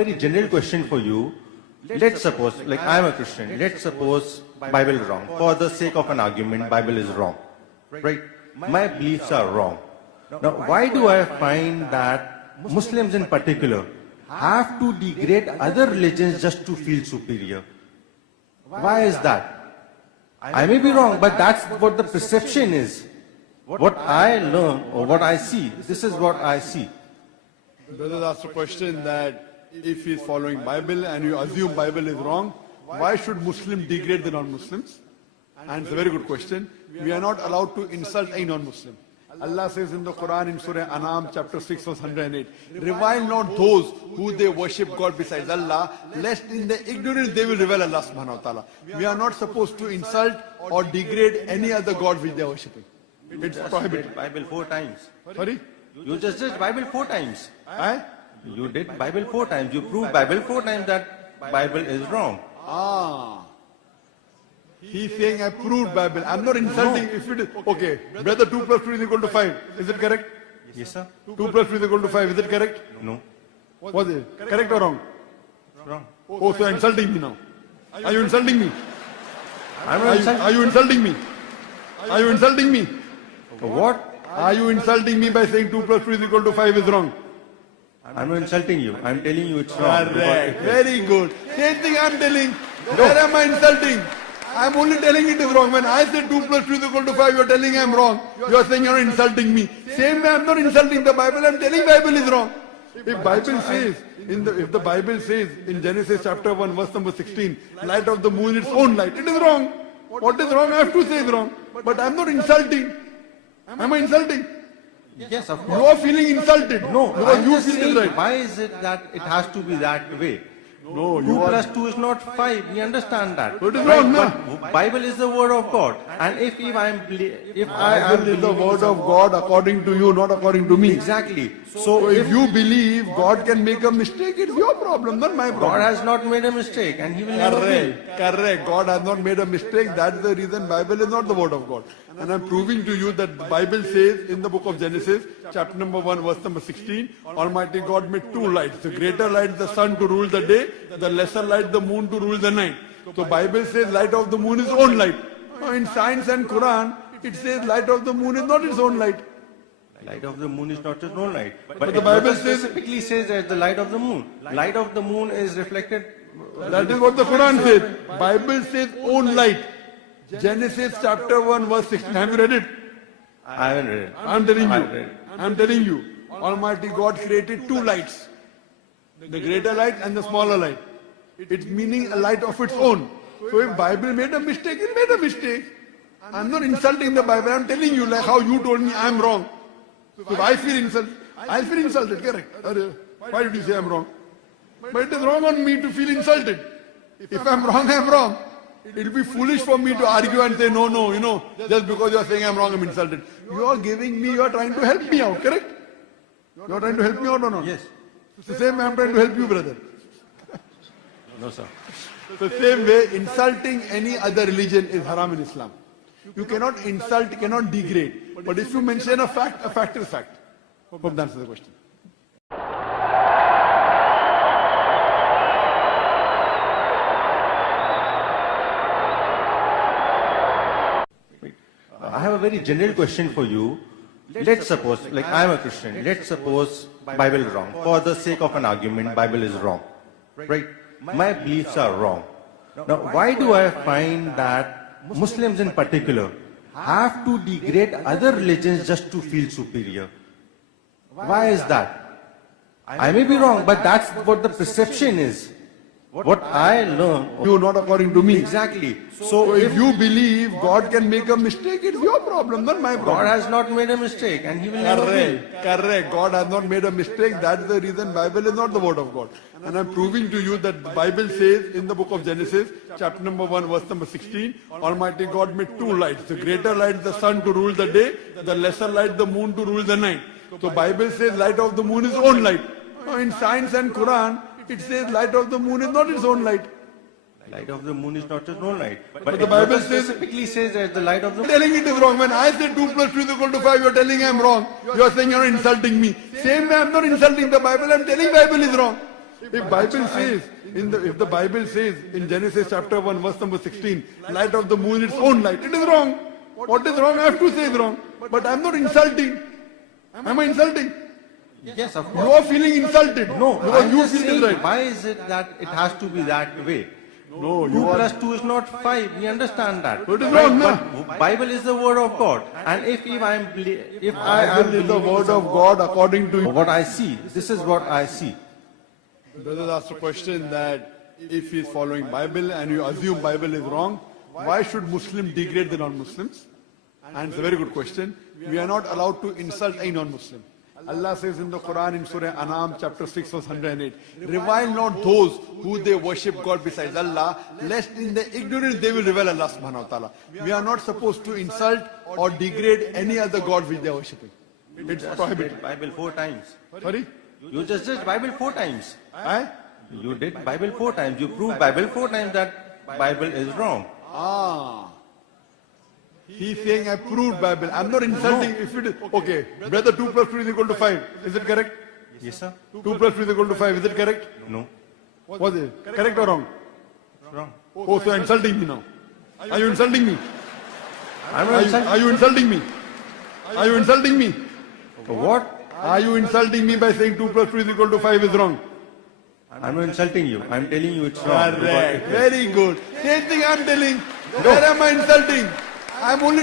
very general question for you. Let's suppose, like I am a Christian, let's suppose Bible is wrong. For the sake of an argument, Bible is wrong. Right? My beliefs are wrong. Now, why do I find that Muslims in particular have to degrade other religions just to feel superior? Why is that? I may be wrong, but that's what the perception is. What I learn or what I see, this is what I see. Brother asked a question that if he's following Bible and you assume Bible is wrong, why should Muslim degrade the non-Muslims? And it's a very good question. We are not allowed to insult a non-Muslim. Allah says in the Quran in Surah An'am chapter 6 verse 108, revile not those who they worship God besides Allah, lest in their ignorance they will revile Allah subhanahu wa ta'ala. We are not supposed to insult or degrade any other God which they are worshipping. It's prohibited. Bible 4 times. Sorry? You just did Bible 4 times. Eh? You did Bible 4 times. You proved Bible 4 times that Bible is wrong. He's saying I proved Bible. I'm not insulting. If it is okay, brother, 2 plus 2 is equal to 5. Is it correct? Yes, sir. 2 plus 2 is equal to 5. Is it correct? No. Was it correct or wrong? Wrong. Oh, so you're insulting me now. Are you insulting me? Are you insulting me? Are you insulting me? What? Are you insulting me by saying 2 plus 2 is equal to 5 is wrong? I'm not insulting you. I'm telling you it's wrong. Correct. Very good. Same thing I'm telling. Where am I insulting? I'm only telling it is wrong. When I say 2 plus 2 is equal to 5, you're telling I'm wrong. You're saying you're insulting me. Same way I'm not insulting the Bible. I'm telling Bible is wrong. If Bible says, if the Bible says in Genesis chapter 1 verse number 16, light of the moon its own light, it is wrong. What is wrong? I have to say is wrong. But I'm not insulting. Am I insulting? Yes, of course. You are feeling insulted. No, because I'm you just feel it saying, right. why is it that it has to be that way? No, 2 plus 2 is not 5. We understand that. It is wrong, no? But Bible is the word of God. And if I am Bible is the word of God according to you, not according to me. Exactly. So if you believe God can make a mistake, it's your problem, not my problem. God has not made a mistake and He will never will. Correct. God has not made a mistake. That's the reason Bible is not the word of God. And I'm proving to you that the Bible says in the book of Genesis, chapter number 1, verse number 16, Almighty God made 2 lights. The greater light, the sun to rule the day, the lesser light, the moon to rule the night. So Bible says light of the moon is own light. Now in science and Quran, it says light of the moon is not its own light. Light of the moon is not its own light. But the Bible specifically says that the light of the moon. Light of the moon is reflected. That is what the Quran says. Bible says own light. Genesis chapter 1 verse 16. Have you read it? I haven't read it. I'm telling you. Almighty God created 2 lights. The greater light and the smaller light. It's meaning a light of its own. So if Bible made a mistake, it made a mistake. I'm not insulting the Bible. I'm telling you like how you told me I'm wrong. So if I feel insulted, I'll feel insulted, correct? Why did you say I'm wrong? But it is wrong on me to feel insulted. If I'm wrong, I'm wrong. It will be foolish for me to argue and say, no, just because you are saying I'm wrong, I'm insulted. You are giving me, you are trying to help me out, correct? You are trying to help me out or not? Yes. It's the same way I'm trying to help you, brother. No, sir. The same way, insulting any other religion is haram in Islam. You cannot insult, cannot degrade. But if you mention a fact is fact. Hope that answers the question. I have a very general question for you. Let's suppose, like I am a Christian, let's suppose Bible is wrong. For the sake of an argument, Bible is wrong. Right? My beliefs are wrong. Now, why do I find that Muslims in particular have to degrade other religions just to feel superior? Why is that? I may be wrong, but that's what the perception is. What I learn. You, not according to me. Exactly. So if you believe God can make a mistake, it's your problem, not my problem. God has not made a mistake and He will never will. Correct. God has not made a mistake. That's the reason Bible is not the word of God. And I'm proving to you that the Bible says in the book of Genesis, chapter number 1, verse number 16, Almighty God made 2 lights. The greater light, the sun to rule the day, the lesser light, the moon to rule the night. So Bible says light of the moon is own light. Now in science and Quran, it says light of the moon is not its own light. Light of the moon is not its own light. But the Bible specifically says that the light of the moon. Telling it is wrong. When I say 2 plus 2 is equal to 5, you're telling I'm wrong. You're saying you're insulting me. Same way I'm not insulting the Bible. I'm telling Bible is wrong. If Bible says, if the Bible says in Genesis chapter 1 verse number 16, light of the moon its own light, it is wrong. What is wrong? I have to say is wrong. But I am not insulting. Am I insulting? Yes, of You course. are feeling insulted. No, because I'm you just feel it is saying, right. why is it that it has to be that way? No, 2 you are. plus 2 is not 5. We understand that. It is wrong, na? But Bible is the word of God. And if I am Bible is the word of God according to you. what I see, this is what I see. Brother asked a question that if he is following Bible and you assume Bible is wrong, why should Muslim degrade the non-Muslims? And it's a very good question. We are not allowed to insult a non-Muslim. Allah says in the Quran in Surah An'am chapter 6 verse 108, revile not those who they worship God besides Allah, lest in their ignorance they will revile Allah subhanahu wa ta'ala. We are not supposed to insult or degrade any other God which they are worshipping. It's prohibited. Bible 4 times. Sorry? You just did Bible 4 times. Eh? You did Bible 4 times. You proved Bible 4 times that Bible is wrong. Ah. He's saying I proved Bible. I'm not insulting if it is. Okay, brother, 2 plus 2 is equal to 5. Is it correct? Yes, sir. 2 plus 2 is equal to 5. Is it correct? No. Was it? Correct or wrong? Wrong. Oh, so you're insulting me now. Are you insulting me? I'm Are you insulting me? Are you insulting me? What? Are you insulting me by saying 2 plus 2 is equal to 5 is wrong? I'm not insulting you. I'm telling you it's wrong. Correct. Very good. Same thing I'm telling. Where am I insulting? I'm only